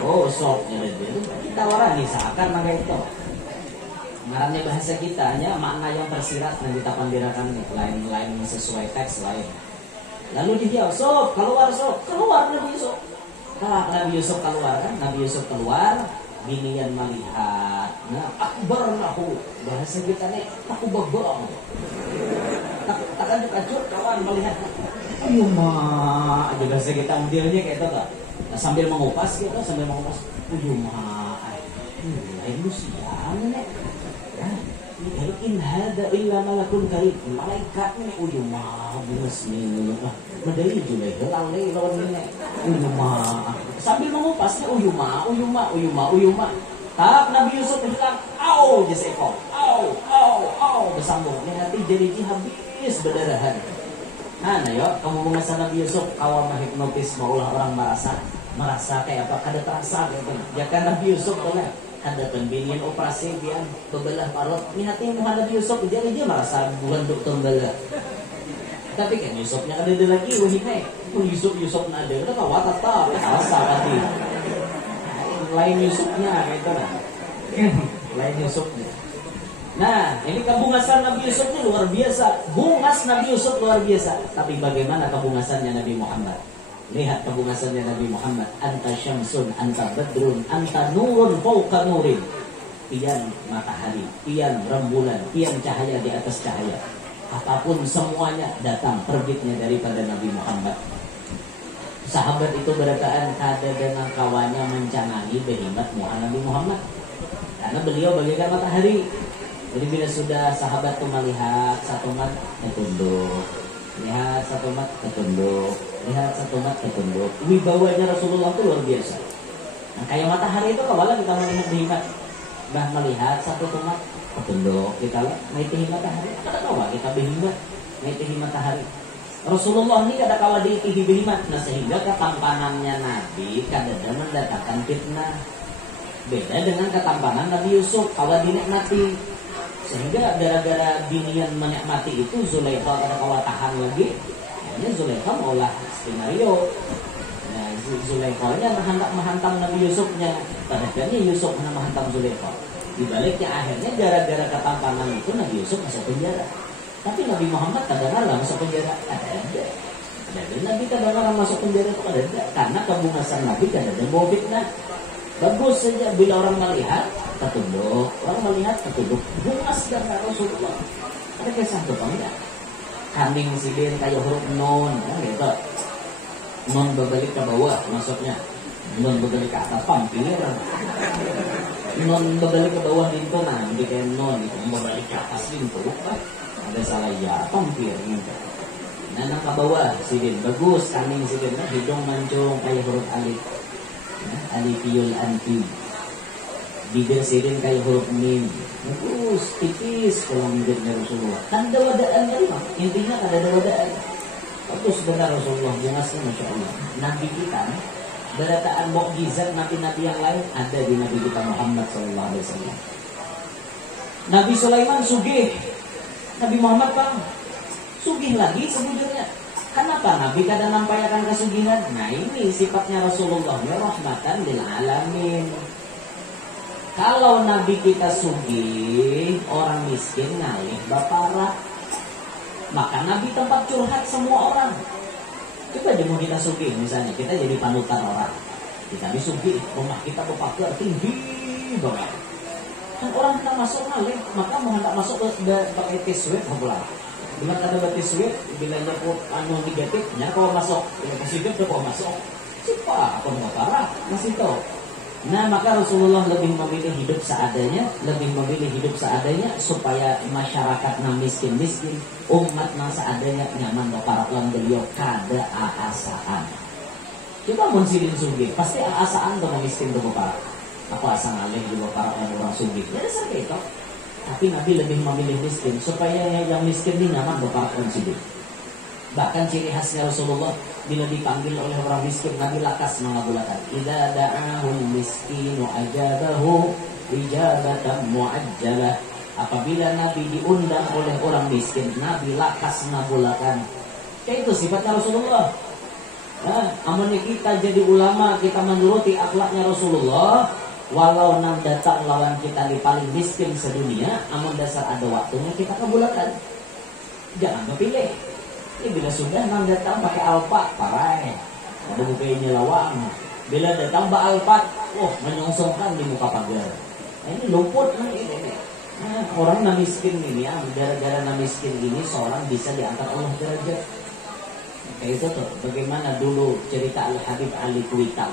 Oh, sob, jadi itu kita orang nih seakan naga itu. Ngarannya bahasa kita hanya makna yang tersirat dan kita pandirakan lain-lain sesuai teks lain. Lalu dia, sob, keluar Nabi Yusuf. Nabi Yusuf keluar kan, Nabi Yusuf keluar, binian melihat, nah akbar lahu, bahasa kita nih, aku babang, takkan dikajut kawan melihat, ayo ma, aja bahasa kita modelnya kayak itu kan, nah, sambil mengupas, ayo ma, lain lu siang nih, in hada illa malakun karim, malaikat nih, ayo ma, bungas nih, medali juga lalai lawan ini. Uyuma sambil mengupasnya uyuma. Tak Nabi Yusuf bilang, au jeseko, au bersambung. Ini nanti jadi habis berdarahan. Nah, yuk kamu mengasah Nabi Yusuf awal menghipnotis maulah orang merasa kayak apa? Kada terasa gitu. Ya kan Nabi Yusuf boleh ada pembinian operasi biar bebelah parut. Ini hati Muhammad Nabi Yusuf dia merasa bukan dokter belah. Tapi kan Yusufnya ada lagi wahine. Yusuf ada itu kan watata asa tadi. Lain Yusufnya gitu kan. Lain Yusufnya. Nah, ini kebungasan Nabi Yusuf ini luar biasa. Bungas Nabi Yusuf luar biasa. Tapi bagaimana kebungasannya Nabi Muhammad? Lihat kebungasannya Nabi Muhammad. Anta syamsun, anta badrun, anta nurun fauqa nurin. Pian matahari, pian rembulan, pian cahaya di atas cahaya. Apapun semuanya datang terbitnya daripada Nabi Muhammad. Sahabat itu berkataan ada dengan kawannya mencanangi behimat Nabi Muhammad. Karena beliau bagaikan matahari. Jadi bila sudah sahabat itu melihat satu mat ketunduk, lihat satu mat ketunduk, lihat satu mat ketunduk. Wibawanya Rasulullah itu luar biasa. Nah, kayak matahari itu kawala kita melihat behimat. Bah melihat satu tomat ketunduk, kita lihat naitihi matahari. Kada kawa kita behimat naitihi matahari. Rasulullah ini kada kawa diitihi behimat. Nah sehingga ketampanannya Nabi kada mendatangkan fitnah. Beda dengan ketampangan Nabi Yusuf kawa dinikmati. Sehingga gara-gara binian menikmati itu Zulekha kada kawa tahan lagi. Akhirnya Zulekha maulah skenario. Nah Zulekha-nya menghantam Nabi Yusufnya. Padahal Yusuf menghantam Zulekha. Dibaliknya akhirnya gara-gara ketampangan itu Nabi Yusuf masuk penjara. Tapi Nabi Muhammad kadang-kadang masuk penjara ada. Nabi kadang-kadang masuk penjara itu ada. Karena kebungasan Nabi kadang-kadang bawa fitnah. Bagus saja bila orang melihat ketunduk, bungas karena Rasulullah. Ada kisah tuh enggak? Kambing sidin kayak huruf non, gitu. Non berbalik ke bawah maksudnya. Non berbalik ke atas pampir. Non berbalik ke bawah itu nanti kayak non itu berbalik ke atas itu ada salah ya pampir gitu. Nah ke bawah sidin bagus kambing sidin hidung mancung kayak huruf alif. Alifiyul anti. Bibir sidin kayak huruf mim. Bagus tipis kalau bibirnya Rasulullah. Kan ada wadaannya mah. Intinya ada wadaan. Bagus benar Rasulullah bungasnya Masya Allah. Nabi kita berataan mukjizat nabi-nabi yang lain ada di Nabi kita Muhammad SAW. Nabi Sulaiman sugih, Nabi Muhammad bang sugih lagi sebujurnya. Kenapa Nabi kadang nampayakan kesugihan? Nah ini sifatnya Rasulullah ya rahmatan lil alamin. Kalau Nabi kita sugih, orang miskin ngalih baparah. Maka Nabi tempat curhat semua orang. Coba demo kita sugih, misalnya kita jadi panutan orang. Kita disugih, rumah kita berpagar tinggi banget. Kan orang kita masuk ngalih, maka mau hendak masuk pakai tiswit pulang. Bila ada batis sweet, bila nyakut anu negatifnya kalau masuk, bila positif kalau masuk, siapa apa nggak parah masih tahu. Nah, maka Rasulullah lebih memilih hidup seadanya, supaya masyarakat na miskin-miskin, umat na seadanya nyaman para ulang beliau kada aasaan. Kita mensilin sugih, pasti aasaan tuh miskin tuh para. Aku asa ngalih juga para orang sugih. Ya seperti itu. Tapi Nabi lebih memilih miskin supaya yang miskin ini nyaman para orang sugih. Bahkan ciri khasnya Rasulullah bila dipanggil oleh orang miskin, Nabi lakas mengabulkan. Idza da'ahul miskinu ajabahu ijabatan muajjalah. Apabila Nabi diundang oleh orang miskin, Nabi lakas mengabulkan. Kayak itu sifatnya Rasulullah. Nah, amunnya kita jadi ulama, kita menuruti akhlaknya Rasulullah, walau nang datang lawan kita di paling miskin sedunia, amun dasar ada waktunya kita kabulkan. Jangan kepilih. Bila sudah nang datang pakai alpat, parai. Ada bukanya lawang. Bila datang ba alpat, menyongsongkan di muka pagar. Nah, ini luput ini. Nah, orang na miskin ini, gara-gara na miskin ini seorang bisa diangkat Allah derajat. Kayak itu tuh, bagaimana dulu cerita Al-Habib Ali Kuital.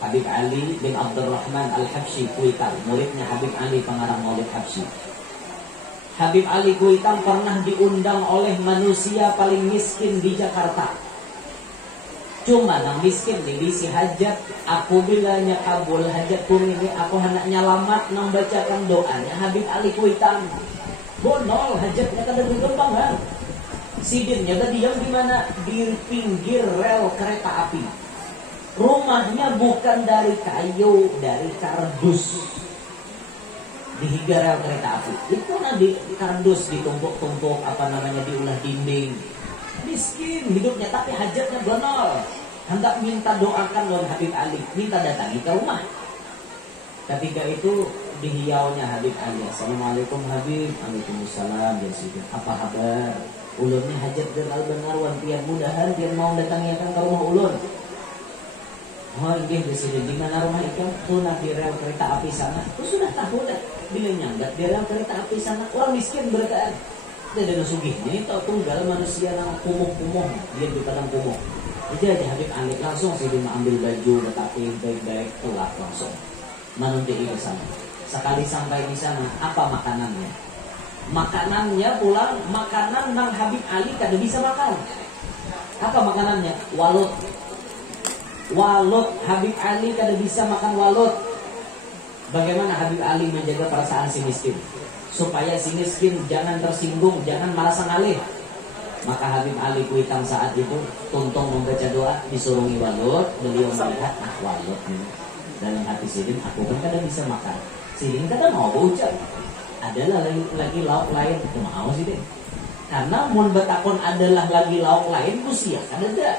Habib Ali bin Abdurrahman Al-Habsyi Kuital, muridnya Habib Ali pengarang Maulid Habsyi. Habib Ali Kuital pernah diundang oleh manusia paling miskin di Jakarta. Cuma nang miskin nih bisi hajat, aku bilanya kabul hajat pun ini aku henaknya lamat nang bacakan doanya Habib Ali Kuital. Bonol hajatnya kada berkembang kan. Sidinnya tadi diam di mana? Di pinggir rel kereta api. Rumahnya bukan dari kayu, dari kardus. Di rel kereta api itu di kardus, ditumpuk-tumpuk diulah dinding. Miskin hidupnya tapi hajatnya gonol. Hendak minta doakan lawan Habib Ali, minta datangi ke rumah. Ketika itu dihiaunya Habib Ali, Assalamualaikum Habib. Waalaikumsalam. Apa kabar? Ulunnya hajat benar wan pian mudahan pian mau datangi akan ke rumah ulun. Oh inggih di sini di mana rumah itu? Tuh di rel kereta api sana. Tuh sudah tahu dah. Bila nyanggat di rel kereta api sana, orang miskin berkaan. Dia dengan sugihnya itu tunggal manusia yang kumuh-kumuh, dia di padang kumuh. Jadi Habib Ali langsung sih dia ambil baju, tetapi baik-baik kelak langsung menunjuk ke sana. Sekali sampai di sana, apa makanannya? Makanannya pulang makanan nang Habib Ali kada bisa makan. Apa makanannya? Walut. Habib Ali kada bisa makan walut. Bagaimana Habib Ali menjaga perasaan si miskin supaya si miskin jangan tersinggung, jangan merasa ngalih? Maka Habib Ali Kuitang saat itu tuntung membaca doa, disurungi walut. Beliau melihat walut ini dalam hati Sidin, aku kan kada bisa makan. Sidin kada mau ucap. Adalah lagi lauk lain, mau sih deh. Karena mun betakon adalah lagi lauk lain, usia kan ada.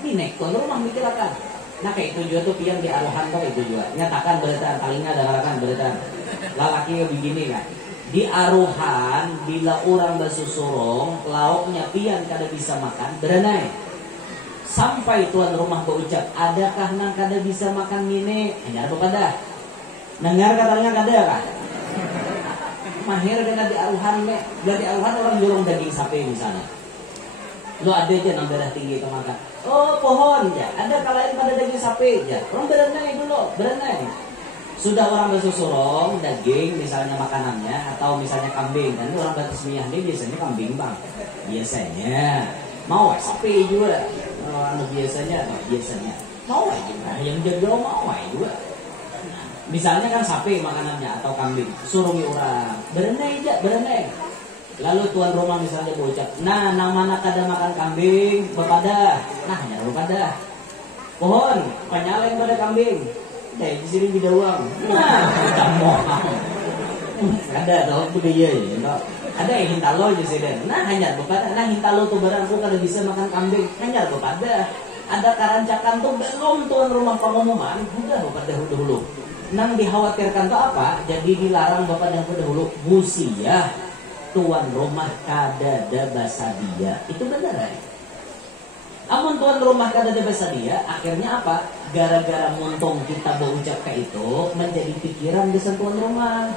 Binek kon rumah mikir akan. Nah kayak itu juga tuh pian di aruhan kok itu juga. Nyatakan berita paling ada kan berita. Lalaki begini kan. Di aruhan bila orang basusurong lauknya pian kada bisa makan, berenai. Sampai tuan rumah berucap, adakah nang kada bisa makan ini? Hanya bukan dah. Dengar katanya kada kan? Mahir kena di aruhan me, di aruhan orang jorong daging sapi misalnya. Lo ada aja nang darah tinggi ke makan. Oh pohon ya, ada kalain pada daging sapi ya. Orang berenai dulu, berenai. Sudah orang bersusurong daging misalnya makanannya atau misalnya kambing, dan orang batas minyak ini biasanya kambing bang. Biasanya mau sapi juga. Biasanya mau juga. Yang jago mau juga. Misalnya kan sapi makanannya atau kambing, surungi orang, berenai aja, berenai. Lalu tuan rumah misalnya berucap, nah mana kada makan kambing, berpadah. Nah hanya berpadah. Pohon, penyalain pada kambing. Di sini bidawang. Nah, kita mau. Ada tahu budaya ini, ada yang hintalo di sini. Nah hanya berpadah. Nah hintalo tuh barang tuh kada bisa makan kambing, hanya berpadah. Ada karancakan tuh belum tuan rumah pengumuman, udah berpadah dulu. Nang dikhawatirkan tuh apa? Jadi dilarang bapak dan pendahulu musiah tuan rumah kadada basadia. Itu benar ya? Amun tuan rumah kadada basadia, akhirnya apa? Gara-gara muntung kita berucap ke itu menjadi pikiran desan tuan rumah.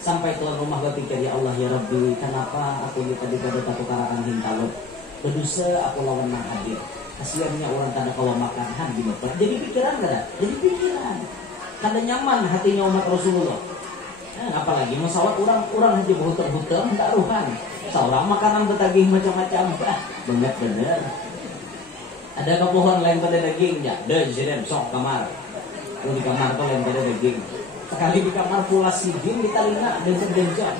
Sampai tuan rumah berpikir, ya Allah ya Rabbi, kenapa aku ini tadi kada tukarakan hintalo? Berdosa aku lawan nang hadir. Kasiannya orang kada kawa makan han di motor. Jadi pikiran kada? Jadi pikiran. kada nyaman hatinya umat Rasulullah. Apalagi musawat orang aja berhutang tak ruhan. Seorang makanan bertagih macam-macam. Banget bener. Ada ke pohon lain pada dagingnya. Dejren sok kamar. Di kamar tuh lain pada daging. Sekali di kamar pula sidin di telinga denjak.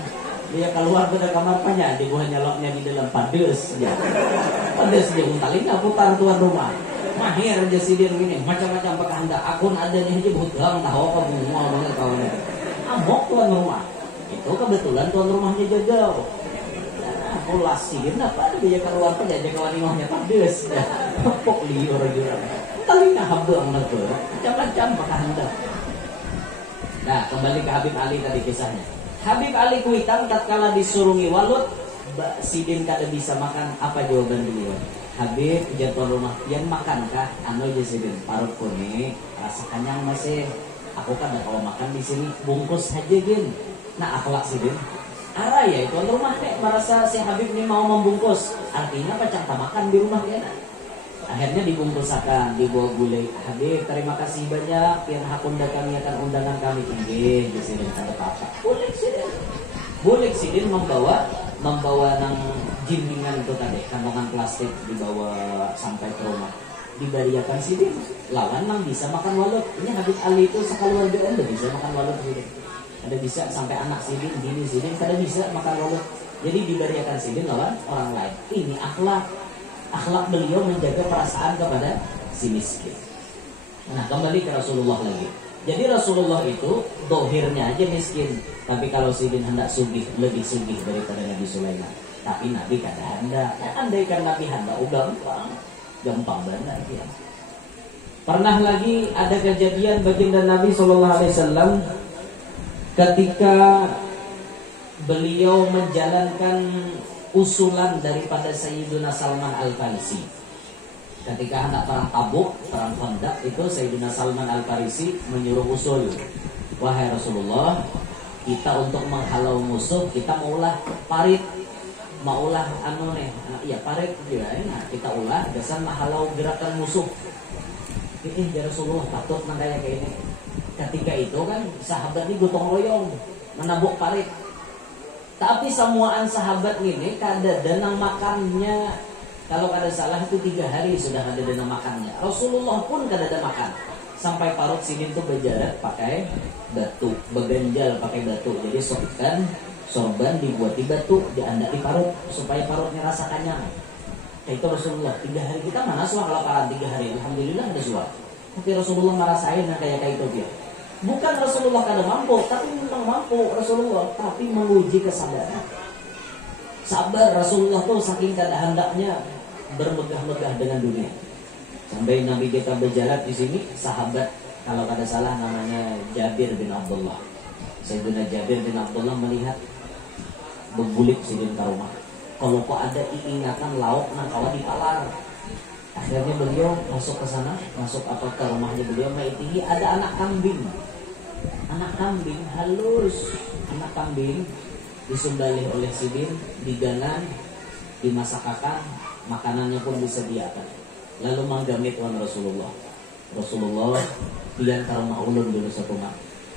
Dia keluar pada kamar banyak. Di buah nyaloknya di dalam pades. Pades dia telinga putar tuan rumah. Mahir aja sidin gini. Macam-macam pakai hendak. Akun adanya aja berhutang. Tahu apa bunga banget kawannya. Amok tuan rumah. Itu kebetulan tuan rumahnya jauh. Pula sidin apa dia keluar aja kawan rumahnya pades. Pok liur juga. Telinga habang nanti. Macam-macam pakai hendak. Nah, kembali ke Habib Ali tadi kisahnya. Habib Ali kuitang tatkala disurungi Walut, sidin kada bisa makan, apa jawaban beliau? Habib jatuh rumah, yang makankah? Anu aja sidin, parut kuni, rasa kenyang masih. Aku kan kalau makan di sini bungkus saja gin. Nah, akhlak sidin. Arah ya, tuan rumah nek merasa si Habib ini mau membungkus. Artinya apa cak makan di rumah dia nak. Akhirnya dibungkusakan, dibawa gulai. Habib, terima kasih banyak yang hakunda kami akan undangan kami tinggi. Di sini ada apa? Bulik sidin membawa nang jimbingan itu tadi, kantongan plastik dibawa sampai ke rumah. Dibariakan sidin, lawan nang bisa makan Walut. Ini Habib Ali itu sekeluarga udah bisa makan Walut sidin. Ada bisa sampai anak sidin, bini sidin, kada bisa makan Walut. Jadi dibariakan sidin lawan orang lain. Ini akhlak beliau menjaga perasaan kepada si miskin. Nah, kembali ke Rasulullah lagi. Jadi Rasulullah itu dohirnya aja miskin, tapi kalau sidin hendak sugih, lebih sugih daripada Nabi Sulaiman. Tapi Nabi kada hendak. Andaikan Nabi hendak, gampang banget ya. Pernah lagi ada kejadian baginda Nabi SAW ketika beliau menjalankan usulan daripada Sayyidina Salman Al-Farisi. Ketika hendak perang Tabuk, perang Khandaq, itu Sayyidina Salman Al-Farisi menyuruh usul. Wahai Rasulullah, kita untuk menghalau musuh, kita maulah parit, maulah parit juga. Nah, kita ulah dasar menghalau gerakan musuh. Ya Rasulullah, patut nang kayak ini. Ketika itu kan sahabat ini gotong royong menabuk parit. Tapi semuaan sahabat ini kada danang makannya. Kalau kada salah itu 3 hari sudah ada danang makannya. Rasulullah pun kada ada makan. Sampai parut sidin itu berjarak pakai batu, beganjal pakai batu. Jadi sorban dibuat di batu, diandak di parut supaya parutnya rasa kenyang. Itu Rasulullah 3 hari. Kita mana suah kelaparan 3 hari. Alhamdulillah ada suah. Tapi Rasulullah merasain kayak itu dia. Bukan Rasulullah kada mampu, tapi memang mampu Rasulullah, tapi menguji kesabaran. Sabar Rasulullah tuh saking kada hendaknya bermegah-megah dengan dunia. Sampai Nabi kita berjalan di sini, sahabat kalau kada salah namanya Jabir bin Abdullah. Sayyidina Jabir bin Abdullah melihat bebulik sidin ke rumah. Kalau kok ada ingatan lauk nang kawa dipalar. Akhirnya beliau masuk ke sana, ke rumahnya beliau, tinggi ada anak kambing. Anak kambing halus, anak kambing disembelih oleh sidin, diganan, dimasakakan, makanannya pun disediakan. Lalu manggamit wan Rasulullah. Rasulullah pian ke rumah ulun dulu satu mak.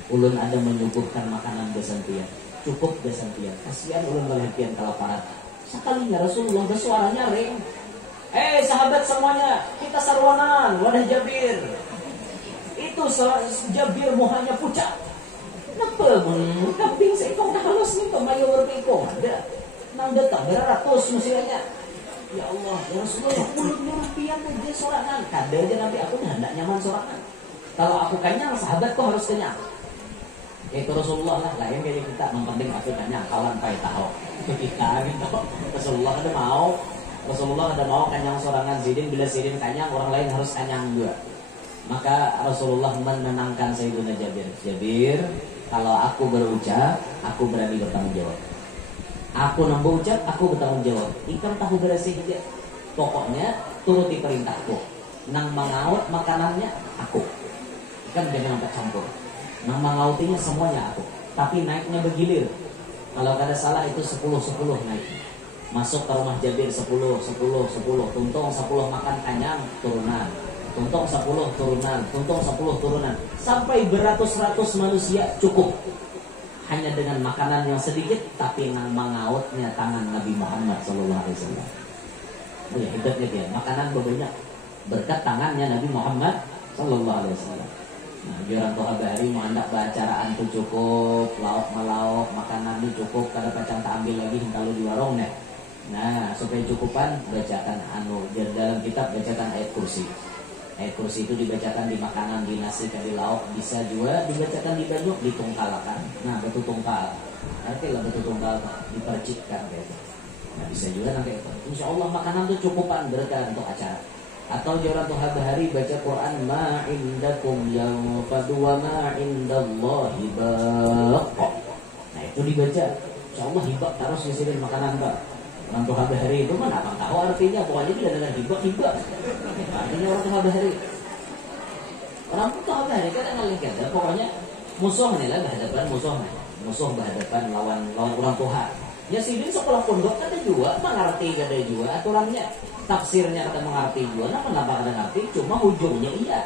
Ulun ada menyuguhkan makanan besantian. Cukup besantian. Kasihan ulun melihat pian kelaparan. Sekalinya Rasulullah bersuaranya ring. Sahabat semuanya, kita sarwanan, wadah Jabir. Itu Jabir muhanya pucat. Kenapa kambing seekor dah halus nih kok mayu berpikong ada. Nang datang beratus musianya. Ya Allah, ya Rasulullah, mulutnya rapian aja sorangan. Kada aja Nabi aku hendak nyaman sorangan. Kalau aku kenyang, sahabatku harus kenyang. Itu Rasulullah lah, lain kayak kita mempenting aku kenyang, kawan pai tahu. Kita gitu. Rasulullah ada mau kenyang sorangan sidin, bila sidin kenyang orang lain harus kenyang juga. Maka Rasulullah menenangkan Sayyidina Jabir, kalau aku berucap, aku berani bertanggung jawab. Aku nambah ucap, aku bertanggung jawab. Ikan tahu bersih dia. Pokoknya turuti perintahku. Nang mengaut makanannya aku. Ikan jangan sampai campur. Nang mengautinya semuanya aku. Tapi naiknya bergilir. Kalau kada salah itu 10 naik. Masuk ke rumah Jabir 10. Tuntung 10 makan kenyang turunan. tuntung 10 turunan, tuntung 10 turunan, sampai beratus-ratus manusia cukup hanya dengan makanan yang sedikit, tapi nang mengautnya tangan Nabi Muhammad SAW. Oh ya, hebatnya dia, makanan banyak berkat tangannya Nabi Muhammad SAW. Nah, orang tua hari mau hendak bacaraan tuh cukup, lauk melauk, makanan ini cukup, kada pacang tak ambil lagi kalau di warung nih. Nah, supaya cukupan bacakan dalam kitab bacakan ayat kursi. Ayat kursi itu dibacakan di makanan, di nasi, di lauk, bisa juga dibacakan di banyak, ditungkalakan. Nah, betul tungkal. Artinya betul tungkal dipercikkan gitu. Nah, bisa juga nanti itu. Insya Allah makanan itu cukupan berkah untuk acara. Atau jalan Tuhan bahari baca Quran ma indakum yanfadu wa ma indallahi baq. Nah, itu dibaca. Insya Allah hibak terus disini makanan Pak. Orang Tuhan bahari itu mana apa tahu artinya, pokoknya tidak dengan hibak. Artinya orang Tuhan bahari. Orang Tuhan bahari kan ngelihat ada pokoknya musuhnya lah berhadapan musuh berhadapan lawan orang Tuhan. Ya sidin sekolah pondok kata juga mengerti kada juga aturannya, tafsirnya kata mengerti juga. Nah kenapa kada ngerti? Cuma ujungnya iya.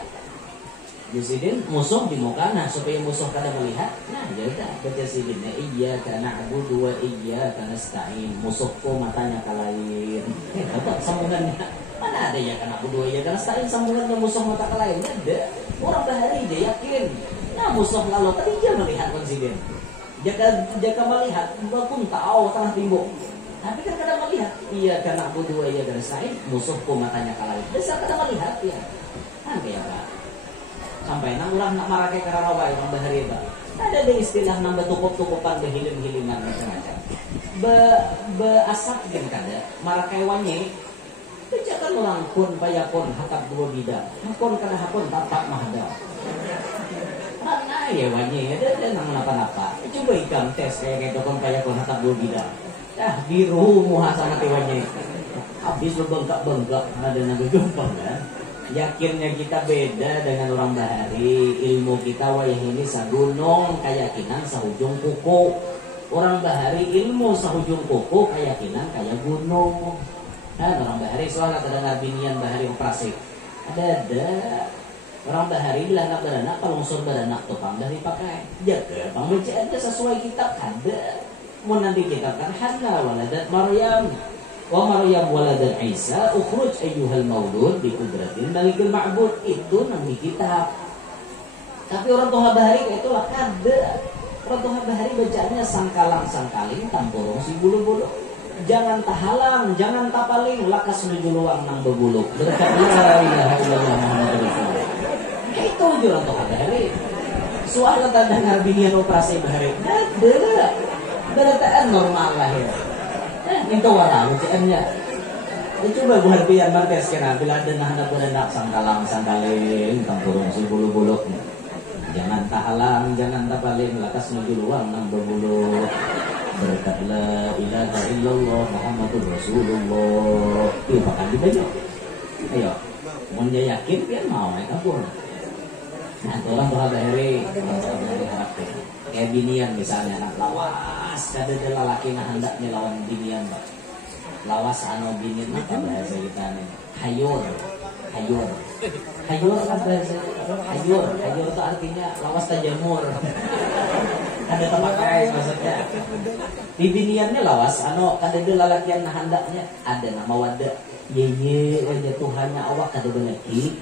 Ya sidin musuh di muka, nah supaya musuh kada melihat. Nah jadi baca sidinnya iya karena aku dua iya karena stain musuhku matanya kalain. Apa sambungannya? Mana ada ya karena aku dua iya karena stain sambungannya musuh mata kalain? Ada. Orang bahari dia yakin. Nah musuh lalu tadi dia melihat konsidin. Jika melihat, pun tahu tengah timbul. Tapi kan kadang melihat, iya karena aku dua iya garis lain, musuhku matanya kalahin. Bisa kadang melihat ya. Kan kayak apa? Sampai nang orang nak marah kayak karawai yang bahari ba. Ada deh istilah nang betukup-tukupan behilim-hiliman macam-macam. Asap kan kada marah kayak wanye. Bacakan orang pun payakon hakap dua bida. Hakon kada hakon tapak mahada. Nah ya wanya ada nang napa-napa. Coba ikam tes kayak dokon kayak kon hatap dua bidang. Biru muha sama tewanya. Habis lo bengkak-bengkak ada naga gampang kan. Yakinnya kita beda dengan orang bahari. Ilmu kita wayah ini sagunung, keyakinan sahujung kuku. Orang bahari ilmu sahujung kuku, keyakinan kayak gunung. Nah orang bahari soalnya terdengar binian bahari operasi. Ada. Orang bahari bila anak beranak, kalau unsur beranak tuh pang dari pakai. Jaga, pang bacaan sesuai kitab ada. Mau nanti kita kan Hanna waladat Maryam, wa Maryam waladat Isa, ukhruj ayyuhal maulud bi qudratil malikil ma'bud, itu nang di kitab. Tapi orang tua bahari kayak itulah kada. Orang tua bahari bacaannya sangkalang-sangkaling, tampurung si bulu-bulu. Jangan tahalang, jangan tapaling, lakas menuju luang nang bebuluk. Berkat la ilaha illallah Muhammadur Rasulullah. Itu juga untuk bahari. Soal kata dengar binian operasi bahari. Ada. Berataan normal lah ya. Itu warna bacaannya. Coba buat biar martes kena bila ada nahanda berendak sangkalang-sangkaling, tampurung si bulu-buluk. Jangan tahalang, jangan tapaling, lakas menuju luang nang bebuluk. Berkat la ilaha illallah Muhammadur Rasulullah. Itu pakai dibaca. Ayo, mau dia yakin dia mau naik kabur. Nah, orang bahari harap kayak binian misalnya, anak lawas, ada lelaki nah hendaknya lawan binian, Pak. Lawas anu binian apa bahasa kita nih? Hayur apa bahasa? Hayur itu artinya lawas tajamur. Ada temakai maksudnya. Di biniannya lawas, kada ada lalakian nah hendaknya ada nama wadah. Ye wajah Tuhannya awak kada belaki.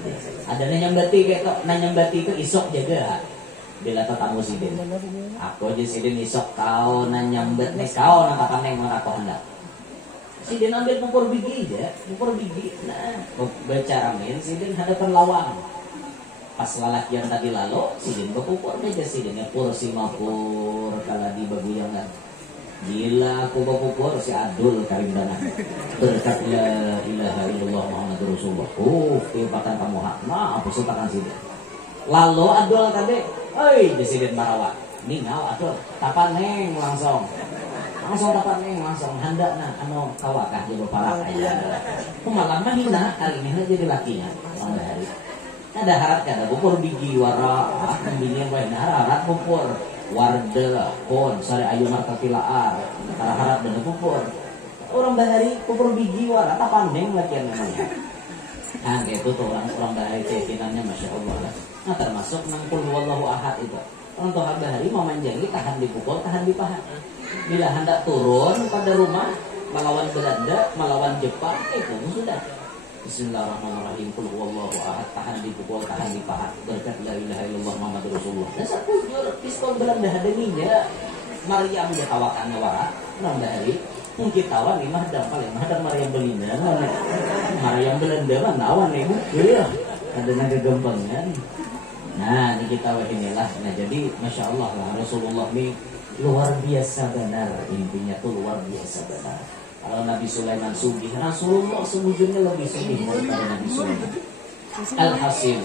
Ada nanyambati kayak to, nanyambati itu isok jaga. Bila tetamu sidin. Aku aja sidin isok kau nanyambat nih kau nang kapaneng mana kau hendak. Sidin ambil pupur biji aja, pupur biji. Nah, baca ramen sidin hadapan lawang. Pas lalakian tadi lalu, sidin berpupur aja sidinnya porsi mapur kala di baguyangan. Gila aku berpupur si Adul karimdangan. Berkat la ilaha illallah Muhammadur Rasulullah. Kepakan kamu hak. Apa sutakan sidin. Lalu Adul tadi, oi desidin barawak. Ningau Adul, tapaneng langsung tapaneng langsung hendak nah kawakah jadi parah aja. Malam mah hina kali ini jadi lakinya. Sampai hari. Ada harap kada pupur biji wara, bini wae harap pupur. Warda, kon, sari ayu markatilaar, harap dan pupur. Orang bahari pupur biji wara, tak pandeng lagi yang namanya. Nah gitu tuh orang bahari keyakinannya Masya Allah lah. Nah termasuk nangkul wallahu ahad itu. Orang toha bahari mau manjangi tahan dipukul, tahan dipahat. Bila hendak turun pada rumah melawan Belanda, melawan Jepang, itu sudah. Bismillahirrahmanirrahim. Qul huwallahu ahad, tahan dipukul, tahan dipahat. Berkat la ilaha illallah Muhammadur Rasulullah. Dan satu pistol Belanda ada minyak. Maryam dikawakan warak, orang bahari. Mungkin tawan nih mah dam paling mah Maryam Belinda, Maryam Belanda mah nawan nih ya. Ada naga gempengan. Nah, ini kita inilah. Nah, jadi Masya Allah lah Rasulullah ini luar biasa benar, intinya tuh luar biasa benar. Kalau Nabi Sulaiman sugih, Rasulullah sejujurnya lebih sugih daripada Nabi Sulaiman. Alhasil,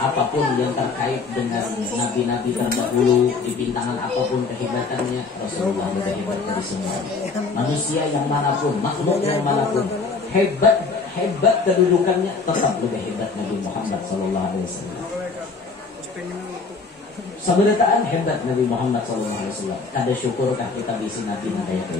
apapun yang terkait dengan nabi-nabi terdahulu, di bintangan apapun kehebatannya, Rasulullah lebih hebat dari semua. Manusia yang manapun, makhluk yang manapun, hebat kedudukannya, tetap lebih hebat Nabi Muhammad SAW. Seberataan hebat Nabi Muhammad SAW. Kada syukurkah kita bisi Nabi kayak itu?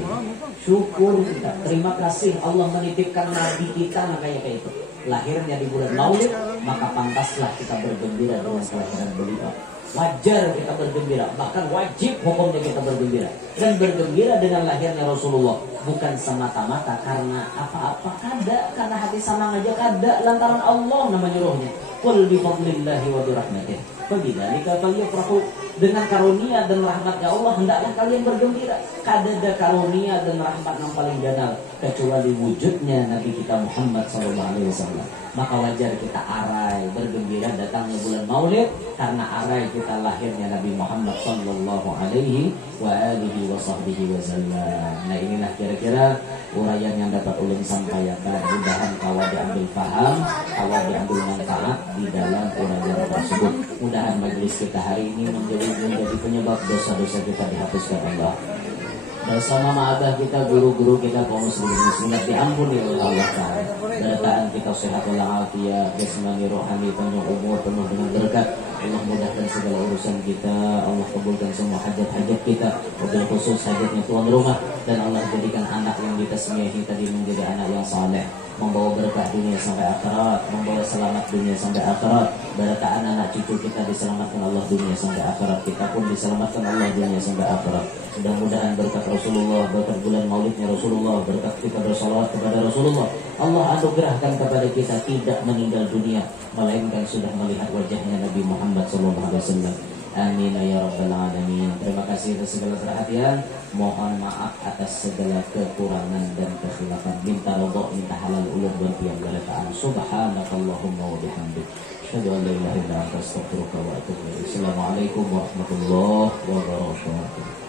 Syukur kita. Terima kasih Allah menitipkan Nabi kita kayak itu. Lahirnya di bulan Maulid, maka pantaslah kita bergembira dengan kelahiran beliau. Wajar kita bergembira, bahkan wajib hukumnya kita bergembira. Dan bergembira dengan lahirnya Rasulullah bukan semata-mata karena apa-apa, kada, karena hati senang aja kada, lantaran Allah namanya rohnya. Qul bi fadlillahi wa bi rahmatih. Fabidzalika falyafrahu. Dengan karunia dan rahmatnya Allah hendaklah kalian bergembira. Kada ada karunia dan rahmat yang paling ganal kecuali wujudnya Nabi kita Muhammad SAW. Maka wajar kita arai bergembira datangnya bulan Maulid karena arai kita lahirnya Nabi Muhammad sallallahu alaihi wa alihi wa sahbihi wasallam. Nah inilah kira-kira uraian yang dapat ulun sampaikan. Mudahan kawan diambil paham, kawan diambil manfaat di dalam uraian tersebut. Mudahan majelis kita hari ini menjadi penyebab dosa-dosa kita dihapuskan Allah. Dosa mama abah kita, guru-guru kita, kaum muslimin muslimat diampuni oleh Allah Ta'ala. Berataan kita sehat walafiat, jasmani rohani, penuh umur, penuh dengan berkat. Allah mudahkan segala urusan kita, Allah kabulkan semua hajat-hajat kita, wabil khusus hajatnya tuan rumah, dan Allah jadikan anak yang ditasmiahi tadi menjadi anak yang saleh, membawa berkah dunia sampai akhirat, membawa selamat dunia sampai akhirat. Berataan anak cucu kita diselamatkan Allah dunia sampai akhirat, kita pun diselamatkan Allah dunia sampai akhirat. Mudah-mudahan berkat Rasulullah, berkat bulan maulidnya Rasulullah, berkat kita bersalawat kepada Rasulullah, Allah anugerahkan kepada kita tidak meninggal dunia, melainkan sudah melihat wajahnya Nabi Muhammad SAW. Amin ya rabbal alamin. Terima kasih atas segala perhatian. Mohon maaf atas segala kekurangan dan kekhilafan. Minta ridha, minta halal ulum dan piang-piang. Subhanakallahumma wa bihamdik. Asyhadu an la ilaha illa anta astaghfiruka wa atubu ilaik. Assalamualaikum warahmatullahi wabarakatuh.